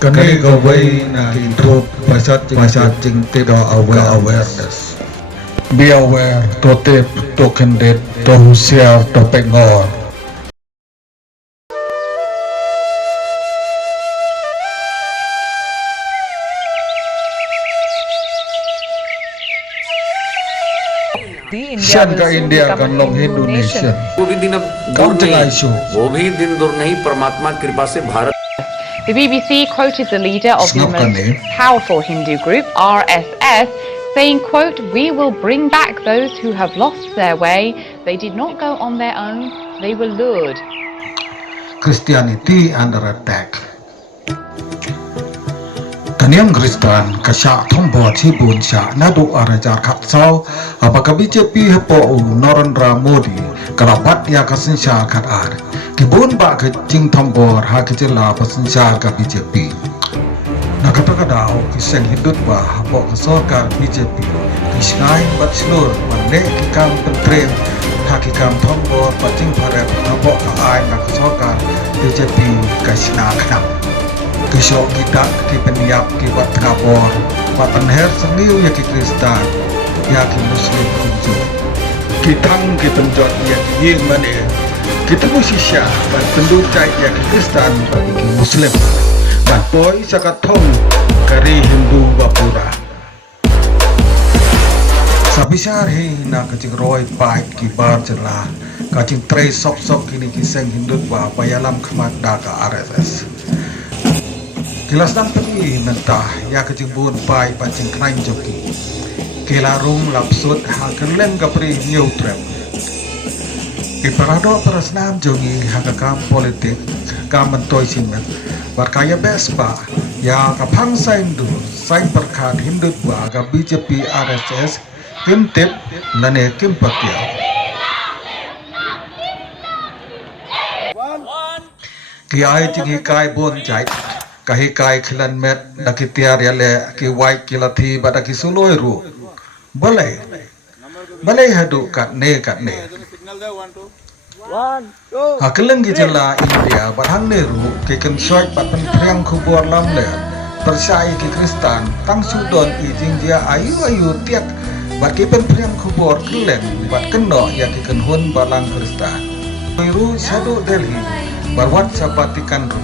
Kani gawai na intro pasat jing tidak awareness. Be aware to tip to candid to share to pengor. Sian ka India kan long Indonesia. वो भी दिन अब दूर नहीं, वो भी दिन दूर नहीं, परमात्मा की कृपा से Bharat. The BBC quoted the leader of the most powerful Hindu group, RSS, saying, quote, "We will bring back those who have lost their way. They did not go on their own, they were lured." Christianity under attack. Taniam Kristen kasya thombo chibun sya nadu arajar khatsau apakah BJP hepo Narendra Modi karabat ya kasinsya khatar kibun ba ke jing thombo ha kejela pasinsya ka BJP na kata-kata kiseng hidut ba hapo kesorkar BJP kisnai bat slur mane kikam pentrem hakikam thombo pating bharat hapo ka ai na kesorkar BJP kasna khnam kisok kita ki peniap ki wat ngabor watan her sengiu ya ki Kristen ya ki Muslim kunju kitang ki penjot ya ki yin mane kita musisya dan penducai ya ki Kristen bagi ki Muslim dan boy sakat thong kari Hindu bapura sabisar hi na kacing roy pait ki bar celah kacing trei sok kini kiseng Hindu ba bayalam khamat ka RSS kilas dan pergi mentah ya kejembun pai pancing knain joki kelarung lapsut hakelem kapri neutrem di parado perasnam jogi hakakam politik kam mentoi sinna barkaya bespa ya kapang saindu sain perkat hindut ba ka BJP RSS kimtip nane kimpatia ki ai jingi kai bon jai kahi kai khilan met daki tiar yale ki wai kilati badaki suloi ru boleh hadu kat ne hakelem ki jela India barhang ne ru ki ken swat patan priang khubor lam le persai ki Kristen tang sudon i jing dia ayu tiak bat ki pen priang khubor kelem bat keno ya ki ken hun balang Kristen ru sadu Delhi barwat sapatikan ru